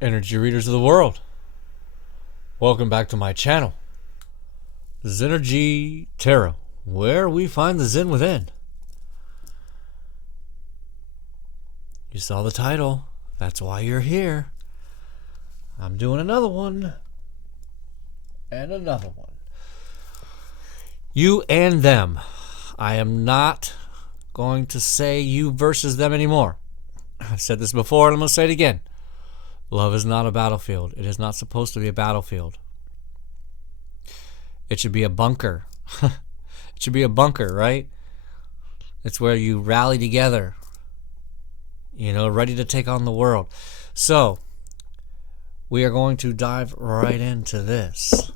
Energy readers of the world, welcome back to my channel, Synergy Tarot, where we find the Zen within. You saw the title, that's why you're here. I'm doing another one, and another one. You and them. I am not going to say you versus them anymore. I've said this before, and I'm going to say it again. Love is not a battlefield. It is not supposed to be a battlefield. It should be a bunker. It should be a bunker, right? It's where you rally together, you know, ready to take on the world. So, we are going to dive right into this.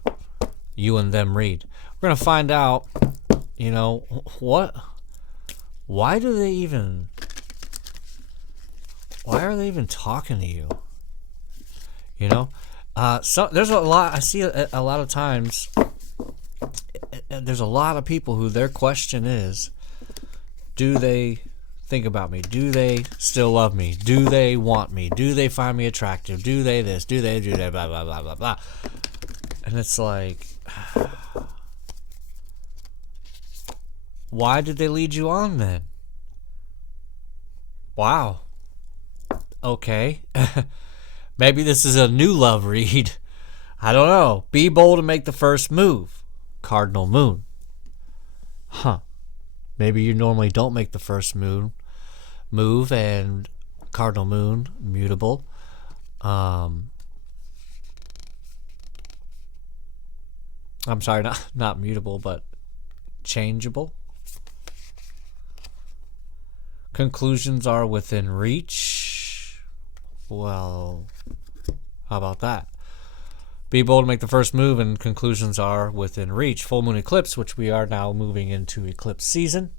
You and them read. We're going to find out, you know, why are they even talking to you? You know, so there's a lot. I see a lot of times. There's a lot of people who their question is, do they think about me? Do they still love me? Do they want me? Do they find me attractive? Do they this? Do they do that? Blah blah blah blah blah. And it's like, why did they lead you on then? Wow. Okay. Maybe this is a new love read. I don't know. Be bold and make the first move. Cardinal Moon. Huh. Maybe you normally don't make the first move and Cardinal Moon, mutable. I'm sorry, not mutable, but changeable. Conclusions are within reach. Well, how about that? Be bold to make the first move, and conclusions are within reach. Full moon eclipse, which we are now moving into eclipse season.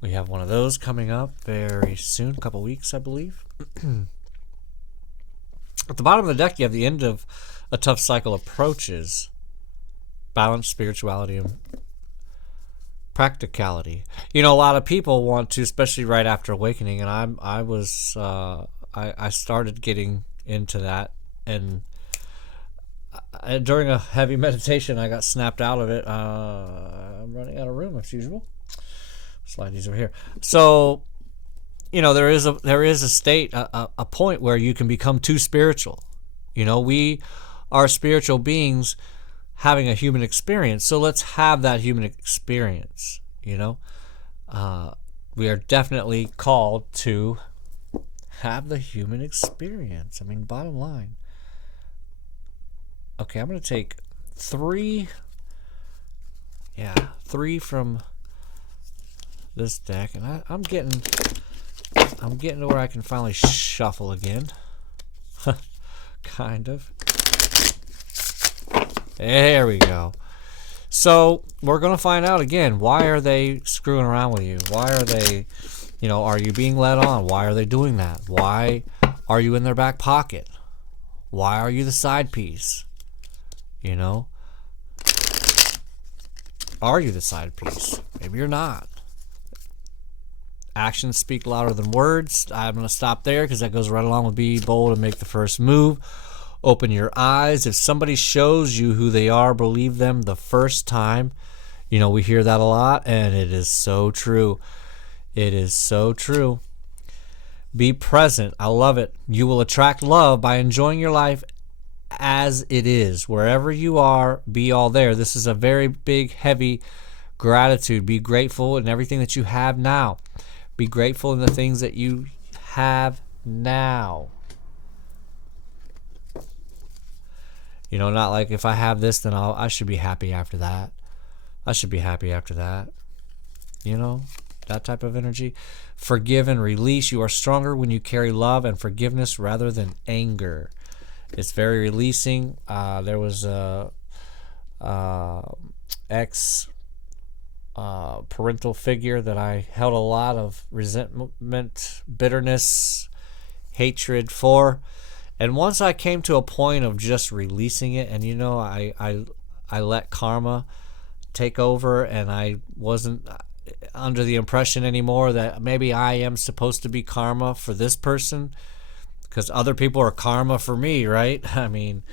We have one of those coming up very soon, a couple weeks, I believe. At the bottom of the deck, you have the end of a tough cycle approaches. Balance, spirituality, and practicality. You know, a lot of people want to, especially right after awakening, and I started getting into that, and during a heavy meditation, I got snapped out of it. I'm running out of room as usual. Slide these over here. So, you know, there is a state, a point where you can become too spiritual. You know, we are spiritual beings having a human experience, so let's have that human experience. You know, we are definitely called to have the human experience. I mean, bottom line. Okay, I'm going to take three from this deck, and I'm getting to where I can finally shuffle again. Kind of. There we go. So, we're going to find out again, why are they screwing around with you? Why are they, you know, are you being led on? Why are they doing that? Why are you in their back pocket? Why are you the side piece? You know, are you the side piece? Maybe you're not. Actions speak louder than words. I'm going to stop there because that goes right along with be bold and make the first move. Open your eyes. If somebody shows you who they are, believe them the first time. You know, we hear that a lot, and it is so true. It is so true. Be present. I love it. You will attract love by enjoying your life as it is. Wherever you are, be all there. This is a very big, heavy gratitude. Be grateful in everything that you have now. Be grateful in the things that you have now. You know, not like if I have this, then I should be happy after that. I should be happy after that. You know, that type of energy. Forgive and release. You are stronger when you carry love and forgiveness rather than anger. It's very releasing. There was a parental figure that I held a lot of resentment, bitterness, hatred for. And once I came to a point of just releasing it, and you know, I let karma take over, and I wasn't under the impression anymore that maybe I am supposed to be karma for this person, because other people are karma for me, right? I mean,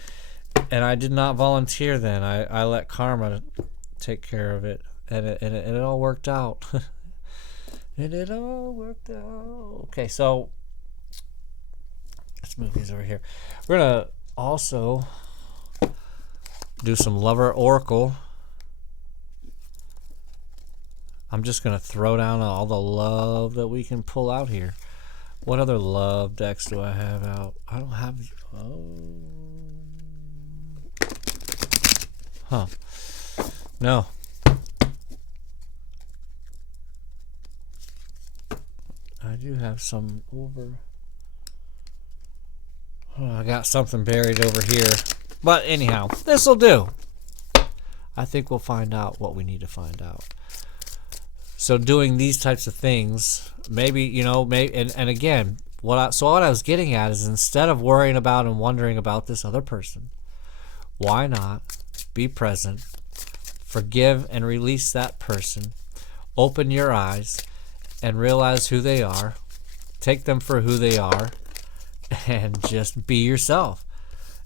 and I did not volunteer then. I let karma take care of it, and it all worked out. And it all worked out. Okay, so let's move these over here. We're gonna also do some lover oracle. I'm just gonna throw down all the love that we can pull out here. What other love decks do I have out? I don't have. Oh. Huh. No. I do have some over. Oh, I got something buried over here. But anyhow, this will do. I think we'll find out what we need to find out. So doing these types of things, maybe, you know, and again, what I was getting at is, instead of worrying about and wondering about this other person, why not be present, forgive and release that person, open your eyes and realize who they are, take them for who they are, and just be yourself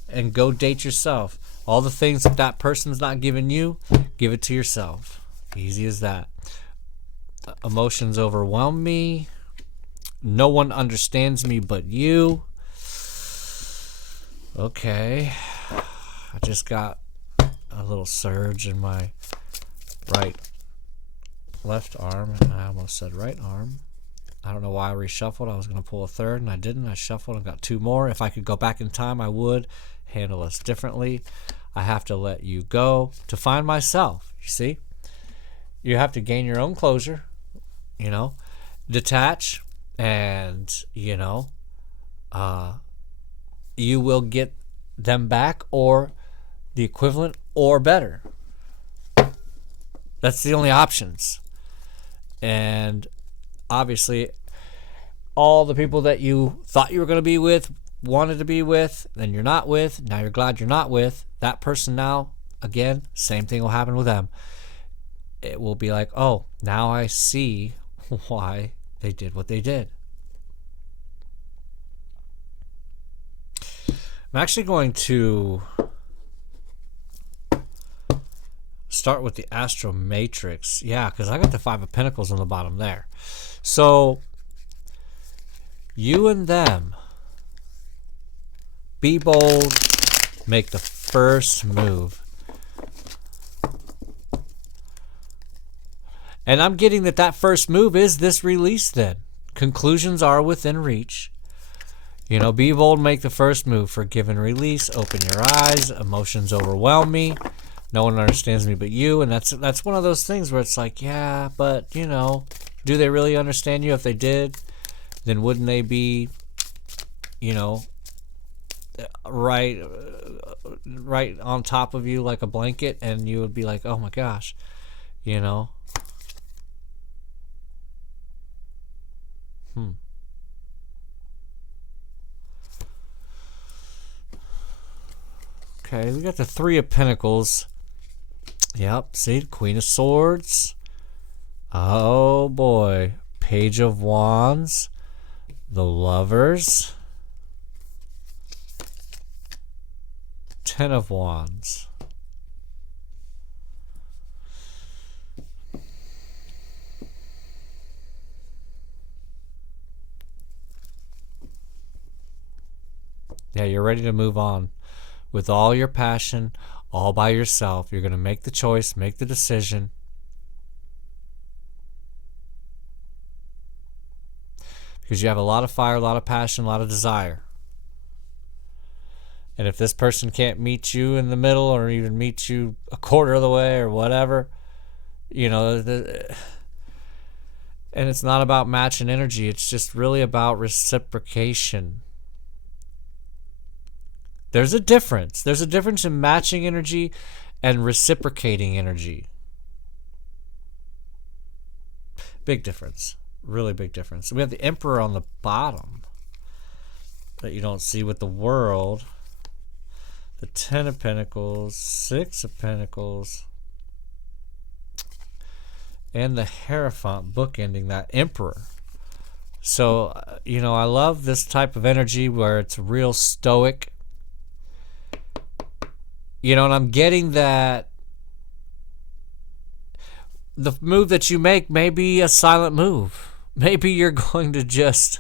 and go date yourself. All the things that that person's not giving you, give it to yourself. Easy as that. Emotions overwhelm me. No one understands me but you. Okay. I just got a little surge in my left arm. I almost said right arm. I don't know why I reshuffled. I was going to pull a third and I didn't. I shuffled and got two more. If I could go back in time, I would handle this differently. I have to let you go to find myself. You see? You have to gain your own closure, you know, detach, and, you know, you will get them back or the equivalent or better. That's the only options. And obviously, all the people that you thought you were going to be with, wanted to be with, then you're not with, now you're glad you're not with, that person now, again, same thing will happen with them. It will be like, oh, now I see why they did what they did. I'm actually going to start with the Astro Matrix. Yeah, because I got the Five of Pentacles on the bottom there. So, you and them, be bold, make the first move. And I'm getting that first move is this release then. Conclusions are within reach. You know, be bold, make the first move. Forgive and release, open your eyes, emotions overwhelm me. No one understands me but you. And that's one of those things where it's like, yeah, but, you know, do they really understand you? If they did, then wouldn't they be, you know, right on top of you like a blanket, and you would be like, oh my gosh, you know. Okay, we got the Three of Pentacles. Yep, see, Queen of Swords. Oh boy, Page of Wands. The Lovers. Ten of Wands. Yeah, you're ready to move on. With all your passion, all by yourself. You're going to make the choice, make the decision. Because you have a lot of fire, a lot of passion, a lot of desire. And if this person can't meet you in the middle, or even meet you a quarter of the way or whatever, you know, and it's not about matching energy. It's just really about reciprocation. There's a difference. There's a difference in matching energy and reciprocating energy. Big difference. Really big difference. We have the Emperor on the bottom that you don't see with the World. The Ten of Pentacles, Six of Pentacles, and the Hierophant bookending that Emperor. So, I love this type of energy where it's real stoic. And I'm getting that the move that you make may be a silent move. Maybe you're going to just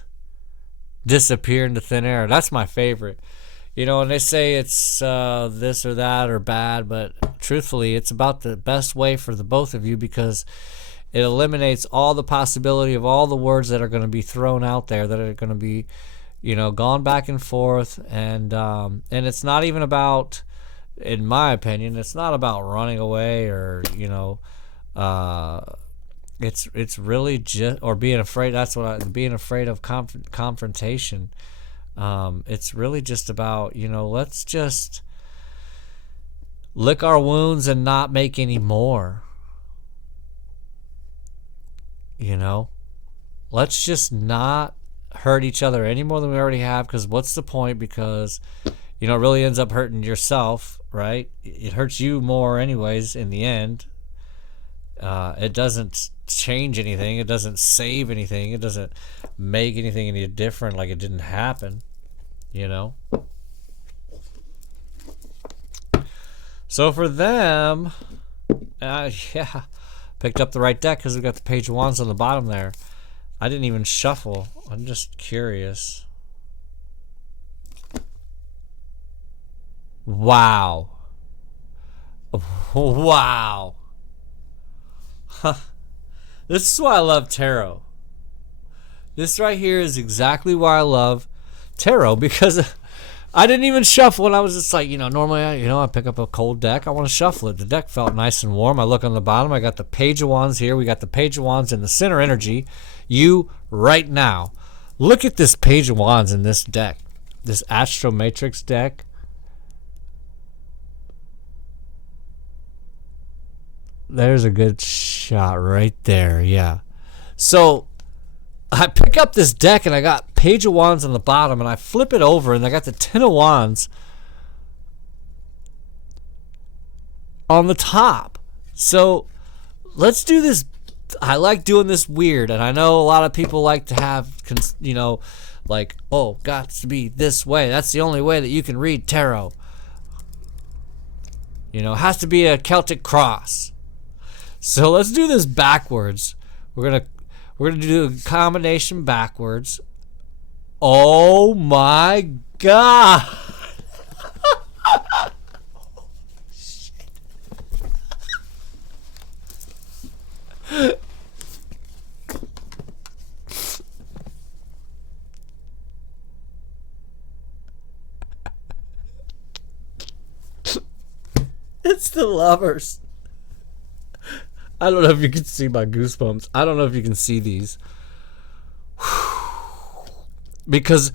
disappear into thin air. That's my favorite. And they say it's this or that or bad, but truthfully, it's about the best way for the both of you, because it eliminates all the possibility of all the words that are going to be thrown out there, that are going to be, gone back and forth. And it's not even about, in my opinion, it's not about running away or, it's really just, or being afraid. That's being afraid of confrontation. It's really just about, let's just lick our wounds and not make any more. Let's just not hurt each other any more than we already have, because what's the point? Because, it really ends up hurting yourself, right? It hurts you more anyways in the end. It doesn't change anything. It doesn't save anything. It doesn't make anything any different, like it didn't happen, So for them, picked up the right deck because we got the Page of Wands on the bottom there. I didn't even shuffle. I'm just curious. Wow. Wow. Huh. This is why I love tarot. This right here is exactly why I love tarot, because I didn't even shuffle, and I was just like, normally I pick up a cold deck, I want to shuffle it. The deck felt nice and warm. I look on the bottom, I got the Page of Wands here. We got the Page of Wands in the center energy. You right now, look at this Page of Wands in this deck, this Astro Matrix deck. There's a good shot right there. Yeah. So I pick up this deck and I got Page of Wands on the bottom, and I flip it over and I got the Ten of Wands on the top. So let's do this. I like doing this weird, and I know a lot of people like to have, like, oh, got to be this way. That's the only way that you can read tarot. It has to be a Celtic cross. So let's do this backwards. We're gonna do a combination backwards. Oh my God! It's the Lovers. I don't know if you can see my goosebumps. I don't know if you can see these. Because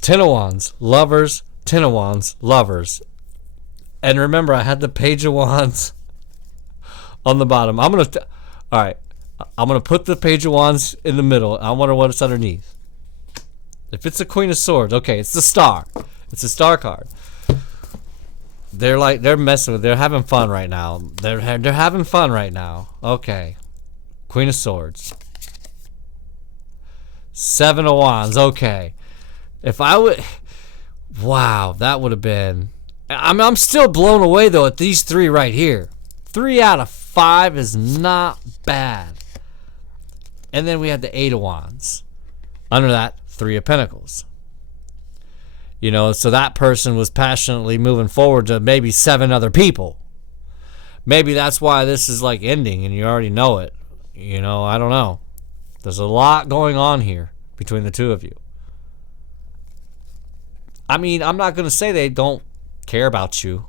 Ten of Wands, Lovers, Ten of Wands, Lovers. And remember, I had the Page of Wands on the bottom. All right. I'm going to put the Page of Wands in the middle. I wonder what it's underneath. If it's the Queen of Swords, okay, it's the Star. It's a Star card. They're messing with. They're having fun right now. They're having fun right now. Okay, Queen of Swords, Seven of Wands. Okay, if I would, wow, that would have been. I'm still blown away though at these three right here. 3 out of 5 is not bad. And then we had the Eight of Wands. Under that, Three of Pentacles. So that person was passionately moving forward to maybe 7 other people. Maybe that's why this is like ending and you already know it. I don't know. There's a lot going on here between the two of you. I mean, I'm not going to say they don't care about you,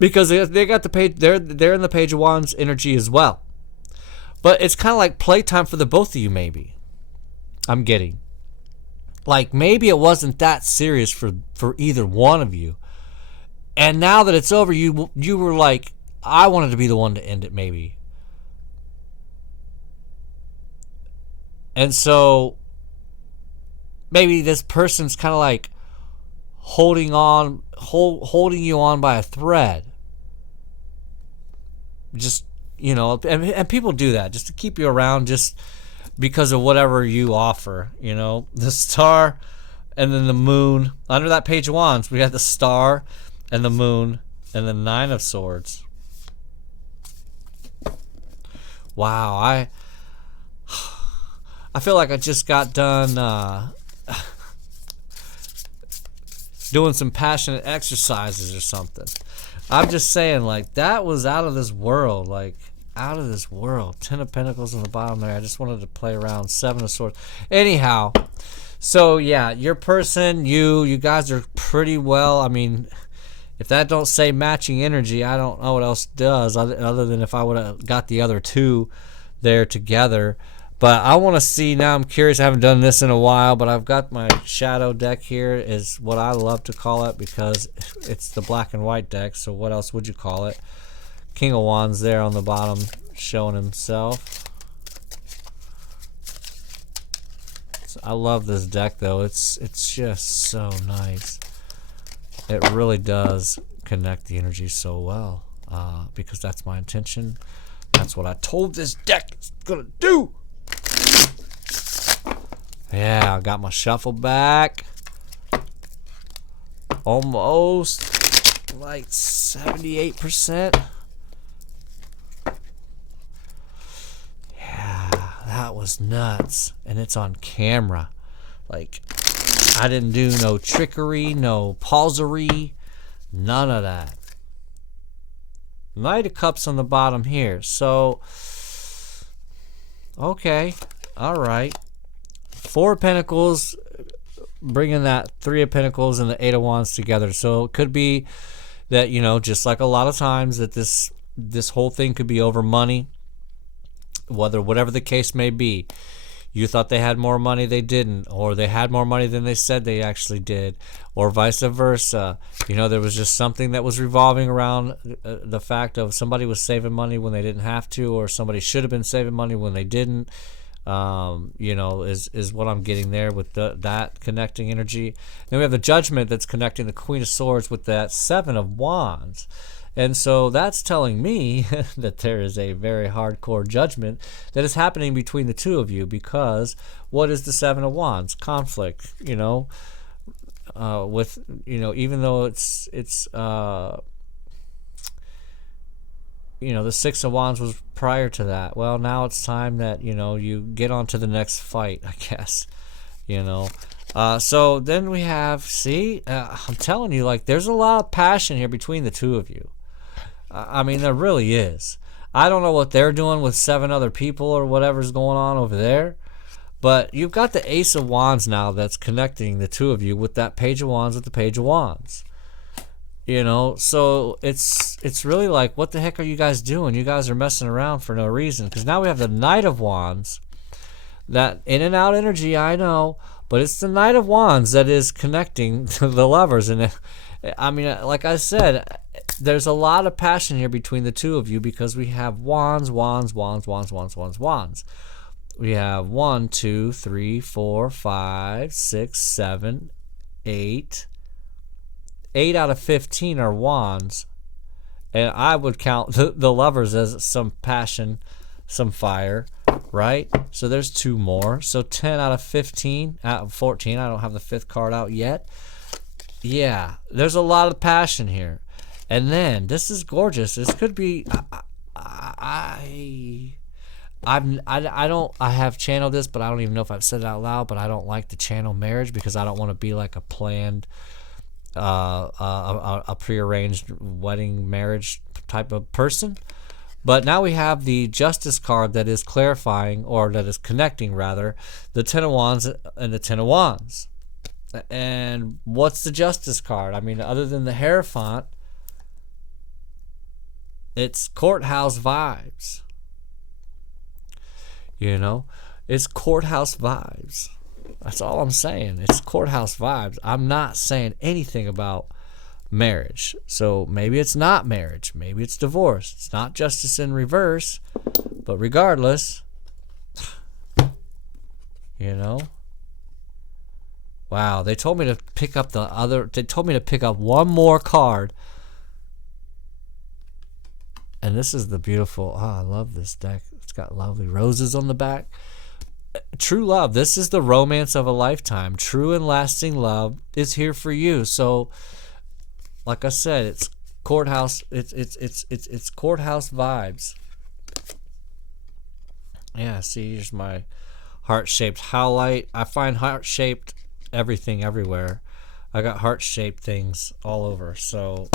because they got the page. They're in the Page of Wands energy as well. But it's kind of like playtime for the both of you, maybe. I'm getting. Like, maybe it wasn't that serious for either one of you. And now that it's over, you were like, I wanted to be the one to end it, maybe. And so, maybe this person's kind of like holding you on by a thread. Just, and people do that just to keep you around, just because of whatever you offer. You know, the star and then the moon. Under that page of wands, we got the star and the moon and the 9 of swords. Wow, I feel like I just got done doing some passionate exercises or something. I'm just saying, like, that was out of this world, like, out of this world. 10 of Pentacles on the bottom there. I just wanted to play around. 7 of Swords. Anyhow, so yeah, your person, you guys are pretty well. I mean, if that don't say matching energy, I don't know what else does, other than if I would have got the other two there together. But I want to see now. I'm curious. I haven't done this in a while, but I've got my shadow deck here, is what I love to call it, because it's the black and white deck. So what else would you call it? King of Wands there on the bottom showing himself. So I love this deck though. It's just so nice. It really does connect the energy so well, because that's my intention. That's what I told this deck it's gonna do. Yeah, I got my shuffle back. Almost like 78%. Yeah, that was nuts. And it's on camera. Like, I didn't do no trickery, no pausery, none of that. Knight of Cups on the bottom here. So, okay, all right. 4 of Pentacles, bringing that 3 of Pentacles and the 8 of Wands together. So it could be that, you know, just like a lot of times, that this whole thing could be over money, whatever the case may be. You thought they had more money, they didn't, or they had more money than they said they actually did, or vice versa. You know, there was just something that was revolving around the fact of somebody was saving money when they didn't have to, or somebody should have been saving money when they didn't. You know, is what I'm getting there with that connecting energy. Then we have the Judgment that's connecting the Queen of Swords with that 7 of Wands. And so that's telling me that there is a very hardcore judgment that is happening between the two of you, because what is the 7 of Wands? Conflict, you know, with, you know, even though it's you know, the 6 of Wands was prior to that. Well, now it's time that, you know, you get on to the next fight, I guess, you know. So then we have, see, I'm telling you, like, there's a lot of passion here between the two of you. I mean, there really is. I don't know what they're doing with 7 other people or whatever's going on over there, but you've got the Ace of Wands now that's connecting the two of you with that Page of Wands with the Page of Wands. You know, so it's really like, what the heck are you guys doing? You guys are messing around for no reason, because now we have the Knight of Wands. That in and out energy, I know, but it's the Knight of Wands that is connecting to the lovers. And I mean, like I said, there's a lot of passion here between the two of you, because we have wands, wands, wands, wands, wands, wands, wands. We have 1, 2, 3, 4, 5, 6, 7, 8. 8 out of 15 are wands, and I would count the lovers as some passion, some fire, right? So there's 2 more. So 10 out of 15, out of 14. I don't have the 5th card out yet. Yeah, there's a lot of passion here. And then this is gorgeous. This could be. I have channeled this, but I don't even know if I've said it out loud. But I don't like to channel marriage, because I don't want to be like a planned, a prearranged wedding marriage type of person. But now we have the Justice card that is clarifying, or that is connecting rather, the 10 of Wands and the 10 of Wands. And what's the Justice card? I mean, other than the Hierophant, it's courthouse vibes. You know, it's courthouse vibes. That's all I'm saying. It's courthouse vibes. I'm not saying anything about marriage. So maybe it's not marriage. Maybe it's divorce. It's not justice in reverse. But regardless, you know. Wow, they told me to pick up they told me to pick up one more card. And this is the beautiful, I love this deck. It's got lovely roses on the back. true love. This is the romance of a lifetime. True and lasting love is here for you. So, like I said, it's courthouse. It's courthouse vibes. Yeah. See, here's my heart-shaped howlite. I find heart-shaped everything everywhere. I got heart-shaped things all over. So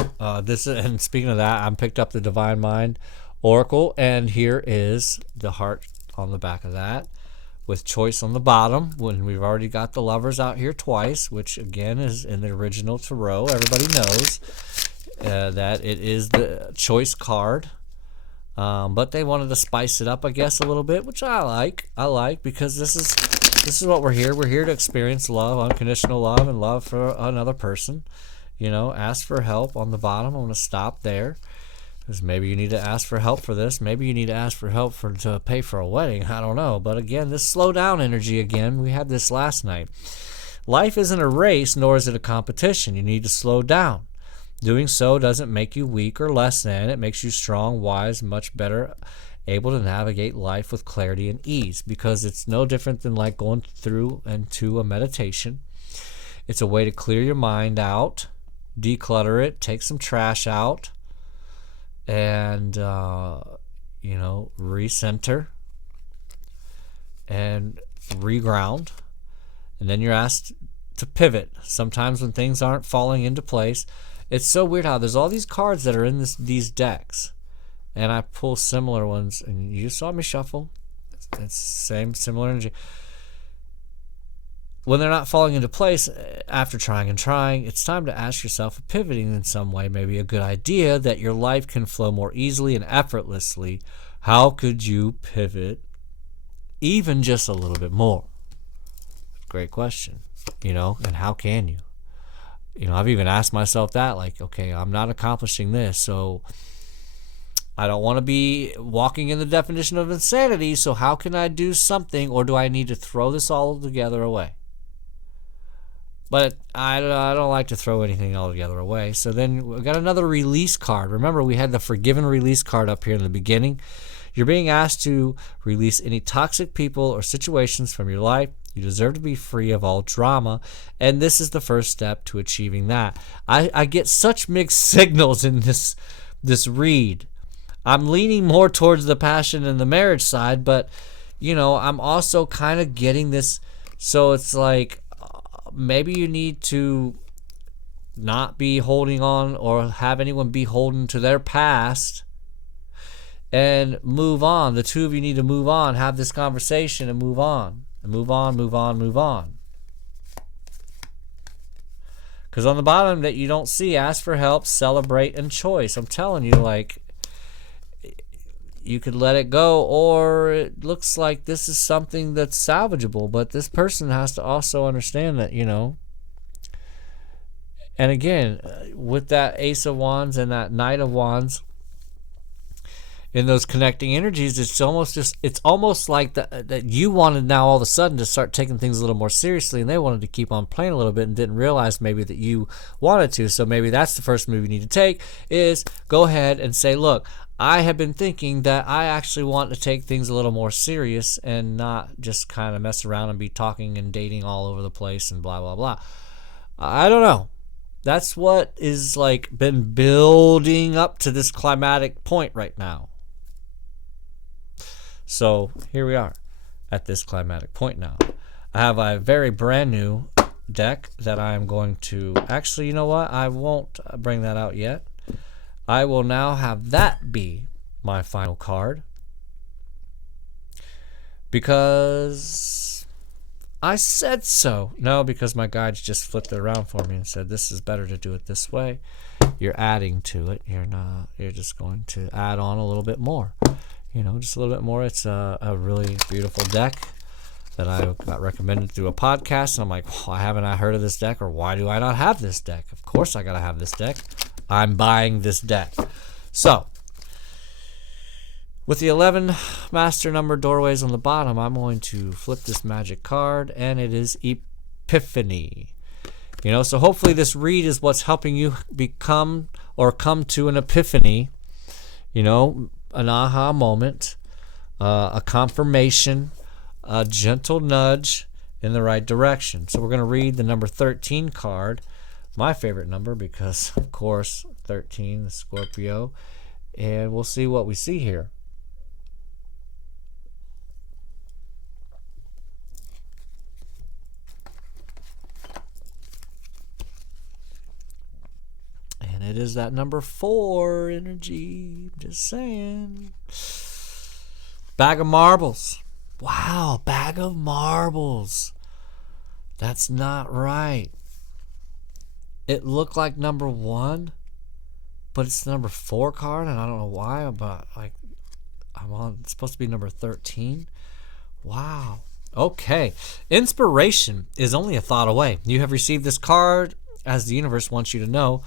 this is, and speaking of that, I picked up the Divine Mind Oracle, and here is the heart on the back of that, with choice on the bottom. When we've already got the lovers out here twice, which again is in the original tarot. Everybody knows that it is the choice card. But they wanted to spice it up, I guess, a little bit, which I like. I like, because this is what we're here. We're here to experience love, unconditional love, and love for another person. You know, ask for help on the bottom. I'm going to stop there, because maybe you need to ask for help for this. Maybe you need to ask for help to pay for a wedding. I don't know. But again, this slow down energy again. We had this last night. Life isn't a race, nor is it a competition. You need to slow down. Doing so doesn't make you weak or less than. It makes you strong, wise, much better able to navigate life with clarity and ease, because it's no different than like going through into a meditation. It's a way to clear your mind out, declutter it, take some trash out, and recenter and reground. And then you're asked to pivot. Sometimes when things aren't falling into place, it's so weird how there's all these cards that are in these decks, and I pull similar ones, and you saw me shuffle. It's similar energy. When they're not falling into place after trying and trying, it's time to ask yourself if pivoting in some way may be a good idea, that your life can flow more easily and effortlessly. How could you pivot even just a little bit more? Great question. And how can you? I've even asked myself that, like, okay, I'm not accomplishing this, so I don't want to be walking in the definition of insanity, so how can I do something, or do I need to throw this all together away? But I don't like to throw anything altogether away. So then we got another release card. Remember, we had the forgiven release card up here in the beginning. You're being asked to release any toxic people or situations from your life. You deserve to be free of all drama, and this is the first step to achieving that. I get such mixed signals in this read. I'm leaning more towards the passion and the marriage side, but I'm also kind of getting this. So it's like maybe you need to not be holding on or have anyone be holding to their past and move on. The two of you need to move on, have this conversation, and move on. And move on. Because on the bottom that you don't see, ask for help, celebrate, and choice. I'm telling you, like, you could let it go, or it looks like this is something that's salvageable. But this person has to also understand that, And again, with that Ace of Wands and that Knight of Wands, in those connecting energies, it's almost like that you wanted now all of a sudden to start taking things a little more seriously, and they wanted to keep on playing a little bit and didn't realize maybe that you wanted to. So maybe that's the first move you need to take, is go ahead and say, look, I have been thinking that I actually want to take things a little more serious and not just kind of mess around and be talking and dating all over the place and blah, blah, blah. I don't know. That's what is like been building up to this climatic point right now. So here we are at this climatic point now. I have a very brand new deck that I am going to... Actually, you know what? I won't bring that out yet. I will now have that be my final card, because I said so. No, because my guides just flipped it around for me and said, this is better to do it this way. You're adding to it. You're just going to add on a little bit more. Just a little bit more. It's a really beautiful deck that I got recommended through a podcast. And I'm like, why haven't I heard of this deck? Or why do I not have this deck? Of course I got to have this deck. I'm buying this deck. So, with the 11 master number doorways on the bottom, I'm going to flip this magic card, and it is Epiphany. So hopefully this read is what's helping you become or come to an epiphany. An aha moment, a confirmation, a gentle nudge in the right direction. So we're going to read the number 13 card, my favorite number because, of course, 13, the Scorpio, and we'll see what we see here. And it is that number 4 energy. Just saying. Bag of marbles. Wow, bag of marbles. That's not right. It looked like number 1, but it's the number 4 card, and I don't know why, but like it's supposed to be number 13. Wow. Okay. Inspiration is only a thought away. You have received this card as the universe wants you to know.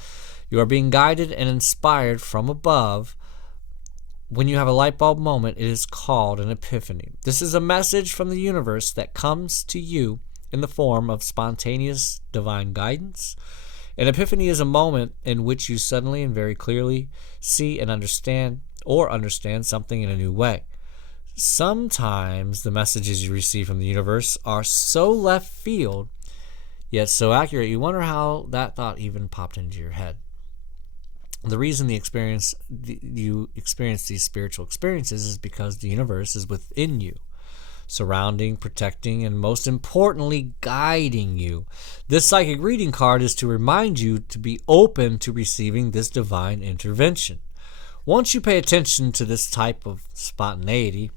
You are being guided and inspired from above. When you have a light bulb moment, it is called an epiphany. This is a message from the universe that comes to you in the form of spontaneous divine guidance. An epiphany is a moment in which you suddenly and very clearly see and understand something in a new way. Sometimes the messages you receive from the universe are so left field, yet so accurate, you wonder how that thought even popped into your head. The reason you experience these spiritual experiences is because the universe is within you, surrounding, protecting, and most importantly, guiding you. This psychic reading card is to remind you to be open to receiving this divine intervention. Once you pay attention to this type of spontaneity,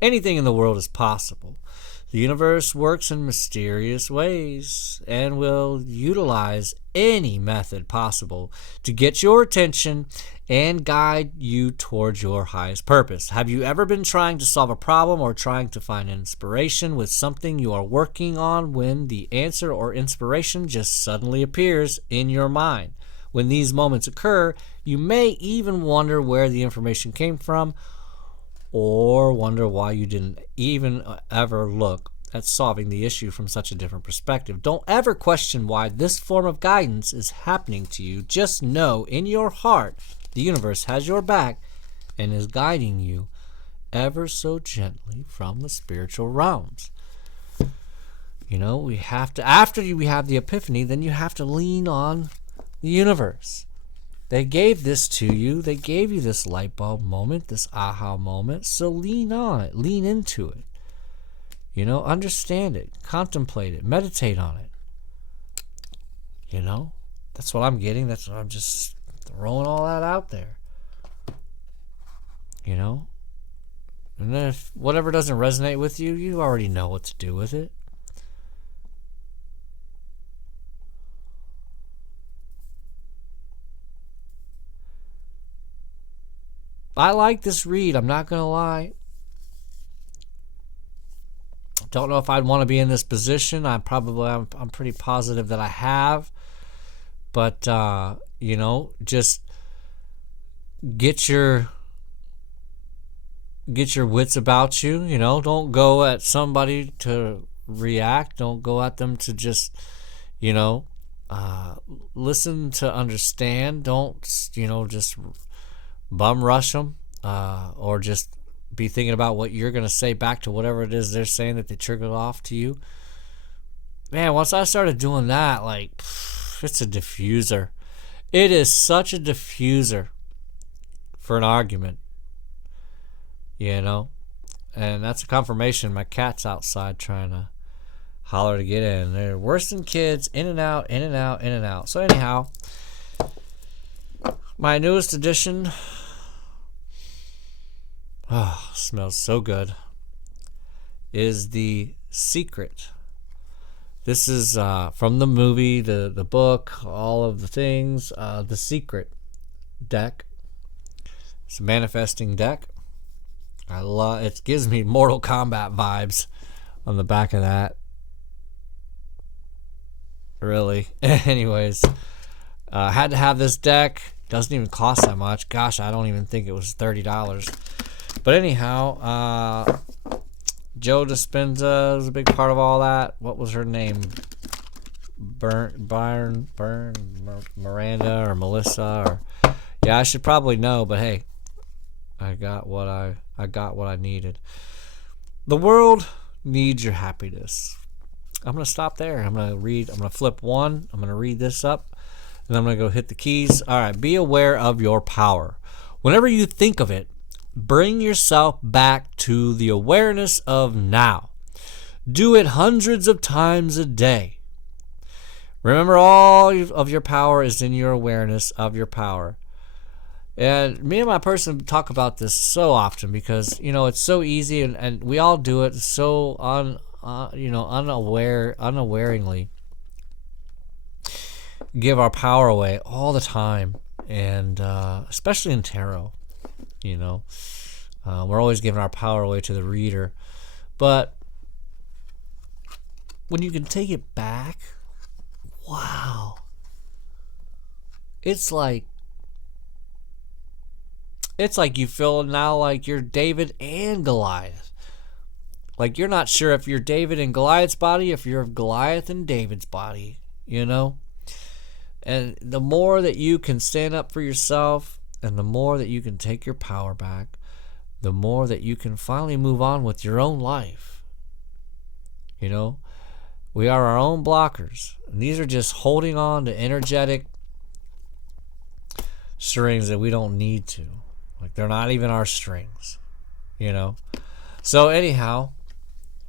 anything in the world is possible. The universe works in mysterious ways and will utilize any method possible to get your attention and guide you towards your highest purpose. Have you ever been trying to solve a problem or trying to find inspiration with something you are working on when the answer or inspiration just suddenly appears in your mind? When these moments occur, you may even wonder where the information came from, or wonder why you didn't even ever look at solving the issue from such a different perspective. Don't ever question why this form of guidance is happening to you. Just know in your heart the universe has your back and is guiding you ever so gently from the spiritual realms. You know, we have to, after we have the epiphany, then you have to lean on the universe. They gave this to you. They gave you this light bulb moment, this aha moment. So lean on it. Lean into it. You know, understand it. Contemplate it. Meditate on it. You know, that's what I'm getting. That's what I'm just throwing all that out there. You know? And then if whatever doesn't resonate with you, you already know what to do with it. I like this read. I'm not going to lie. Don't know if I'd want to be in this position. I'm pretty positive that I have. But, you know, just get your wits about you. You know, don't go at somebody to react. Don't go at them to just, you know, listen to understand. Don't, you know, just bum rush them, or just be thinking about what you're going to say back to whatever it is they're saying that they triggered off to you. Man, once I started doing that, like, it's a diffuser. It is such a diffuser for an argument, you know? And that's a confirmation. My cat's outside trying to holler to get in. They're worse than kids, in and out, in and out, in and out. So anyhow, my newest edition, smells so good, is the Secret. This is from the movie, the book, all of the things, the Secret deck. It's a manifesting deck. I love it. Gives me Mortal Kombat vibes on the back of that. Really. Anyways, had to have this deck. Doesn't even cost that much. Gosh, I don't even think it was $30. But anyhow, Joe Dispenza was a big part of all that. What was her name? Miranda or Melissa, or yeah, I should probably know, but hey, I got what I needed. The world needs your happiness. I'm going to stop there. I'm going to flip one. I'm going to read this up. And I'm going to go hit the keys. All right. Be aware of your power. Whenever you think of it, bring yourself back to the awareness of now. Do it hundreds of times a day. Remember, all of your power is in your awareness of your power. And me and my person talk about this so often because, it's so easy and we all do it so unawareingly. Give our power away all the time. And especially in tarot, we're always giving our power away to the reader. But when you can take it back, wow. It's like you feel now like you're David and Goliath. Like you're not sure if you're David in Goliath's body, if you're Goliath in David's body, And the more that you can stand up for yourself and the more that you can take your power back, the more that you can finally move on with your own life. We are our own blockers. And these are just holding on to energetic strings that we don't need to. Like they're not even our strings. So anyhow,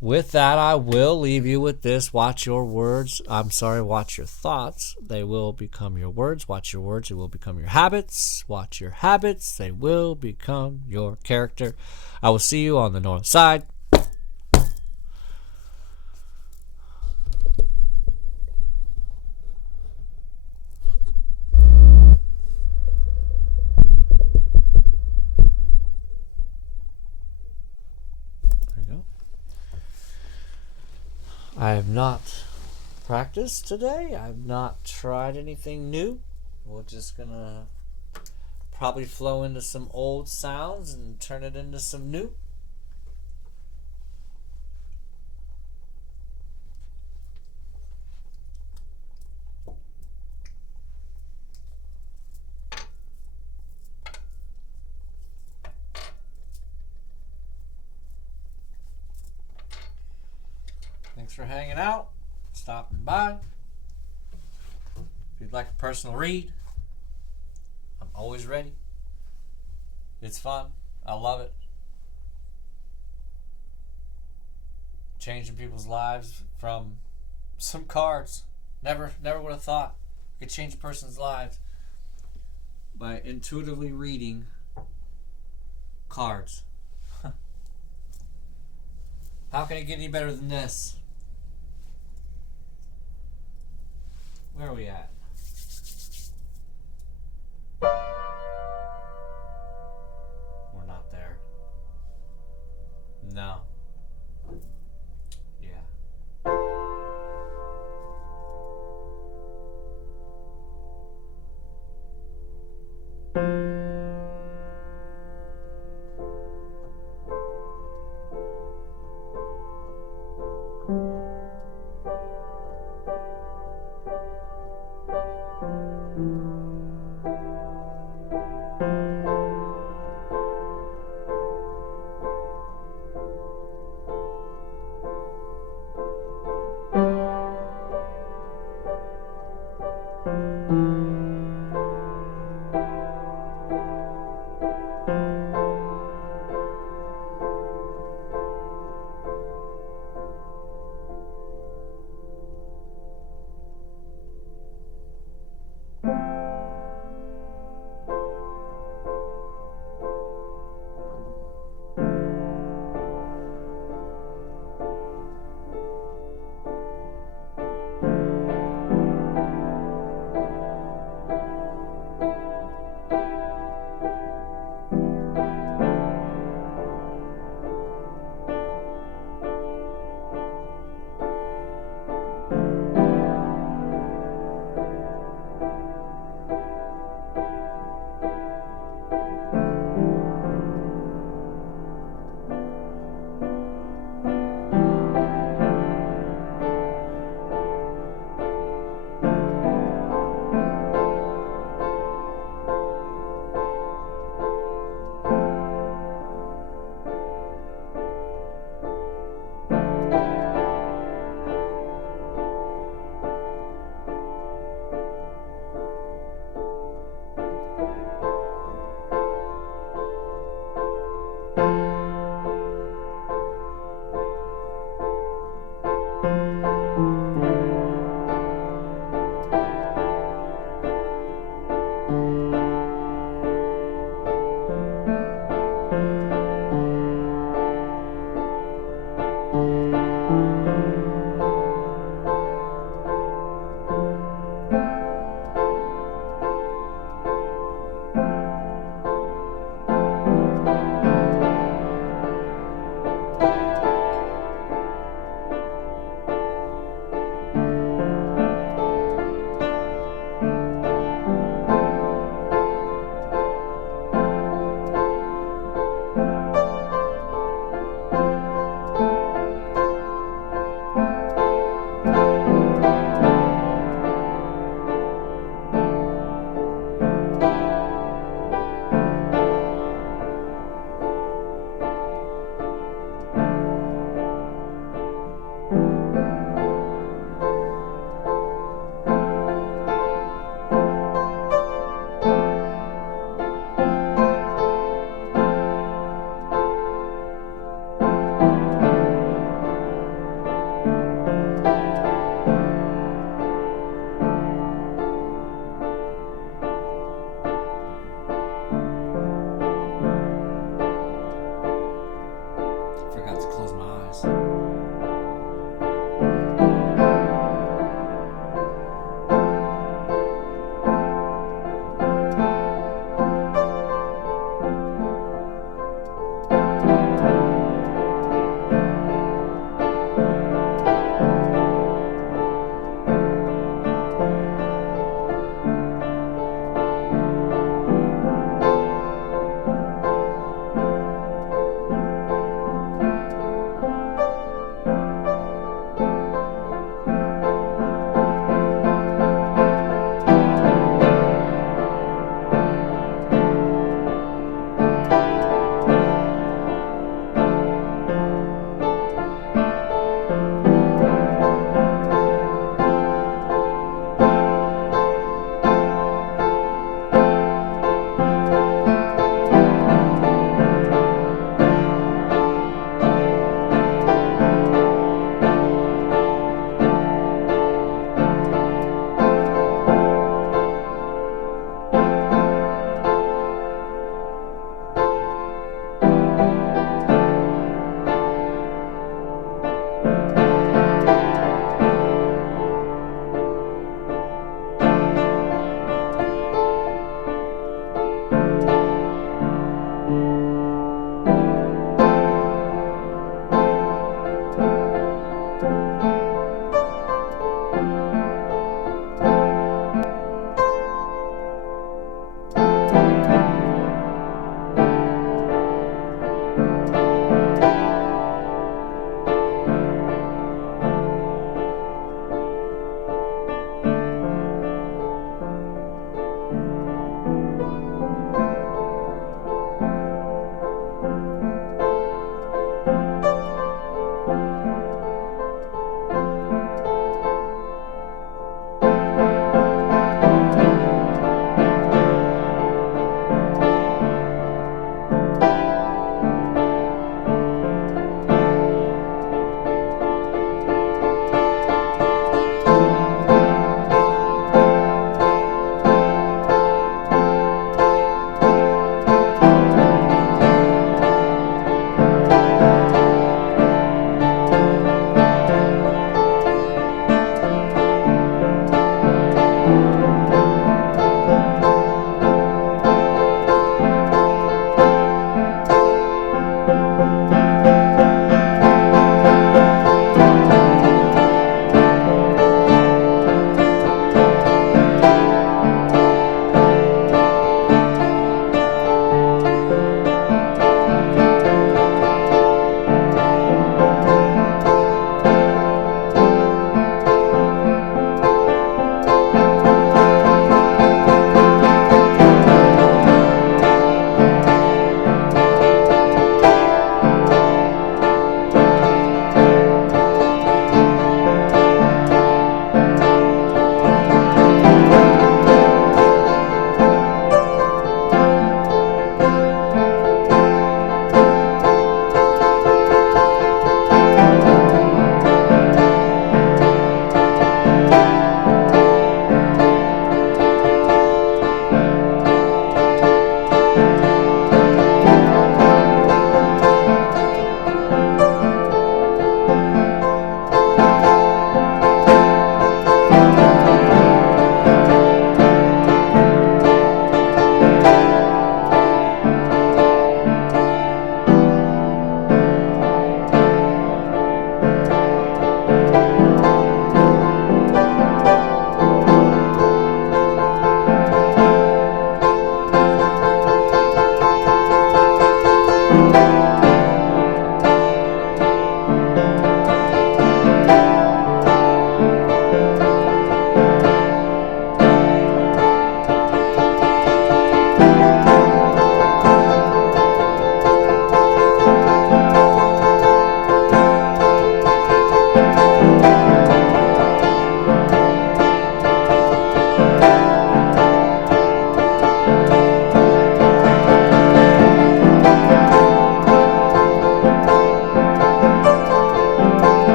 with that, I will leave you with this. Watch your words. Watch your thoughts. They will become your words. Watch your words. They will become your habits. Watch your habits. They will become your character. I will see you on the north side. I have not practiced today. I've not tried anything new. We're just going to probably flow into some old sounds and turn it into some new. Thanks for hanging out, stopping by. If you'd like a personal read, I'm always ready. It's fun. I love it. Changing people's lives from some cards. Never would have thought I could change a person's lives by intuitively reading cards. How can it get any better than this? Where are we at? We're not there. No. Yeah.